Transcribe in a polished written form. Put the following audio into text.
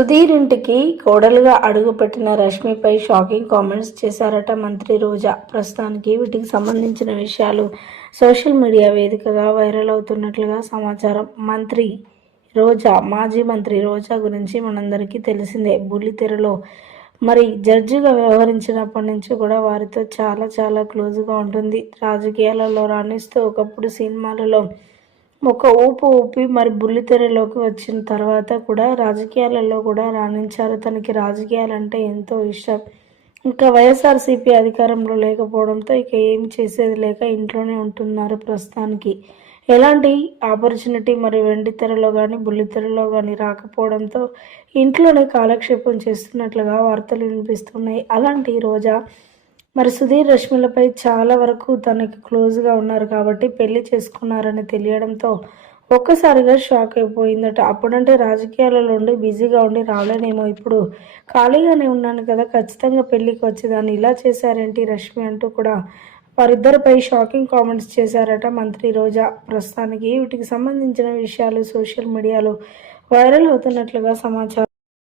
సుధీర్ ఇంటికి కోడలుగా అడుగుపెట్టిన రష్మిపై షాకింగ్ కామెంట్స్ చేశారట మంత్రి రోజా. ప్రస్తుతానికి వీటికి సంబంధించిన విషయాలు సోషల్ మీడియా వేదికగా వైరల్ అవుతున్నట్లుగా సమాచారం. మాజీ మంత్రి రోజా గురించి మనందరికీ తెలిసిందే. బుల్లితెరలో జడ్జిగా వ్యవహరించినప్పటి నుంచి కూడా వారితో చాలా క్లోజ్గా ఉంటుంది. రాజకీయాలలో రాణిస్తూ ఒకప్పుడు సినిమాలలో ఒక ఊపు ఊపి బుల్లితెరలోకి వచ్చిన తర్వాత కూడా రాజకీయాలలో కూడా రాణించారు. తనకి రాజకీయాలంటే ఎంతో ఇష్టం. ఇంకా వైఎస్ఆర్సీపీ అధికారంలో లేకపోవడంతో ఇక ఏం చేసేది లేక ఇంట్లోనే ఉంటున్నారు ప్రస్తుతానికి. ఎలాంటి ఆపర్చునిటీ వెండితెరలో కానీ బుల్లితెరలో కానీ రాకపోవడంతో ఇంట్లోనే కాలక్షేపం చేస్తున్నట్లుగా వార్తలు వినిపిస్తున్నాయి. అలాంటి రోజా సుధీర్ రష్మిలపై చాలా వరకు తనకి క్లోజ్గా ఉన్నారు కాబట్టి పెళ్లి చేసుకున్నారని తెలియడంతో ఒక్కసారిగా షాక్ అయిపోయిందట. అప్పుడంటే రాజకీయాలలో ఉండి బిజీగా ఉండి రాలేనేమో, ఇప్పుడు ఖాళీగానే ఉన్నాను కదా, ఖచ్చితంగా పెళ్లికి వచ్చేదాన్ని, ఇలా చేశారేంటి రష్మి అంటూ కూడా వారిద్దరిపై షాకింగ్ కామెంట్స్ చేశారట మంత్రి రోజా. ప్రస్తుతానికి వీటికి సంబంధించిన విషయాలు సోషల్ మీడియాలో వైరల్ అవుతున్నట్లుగా సమాచారం.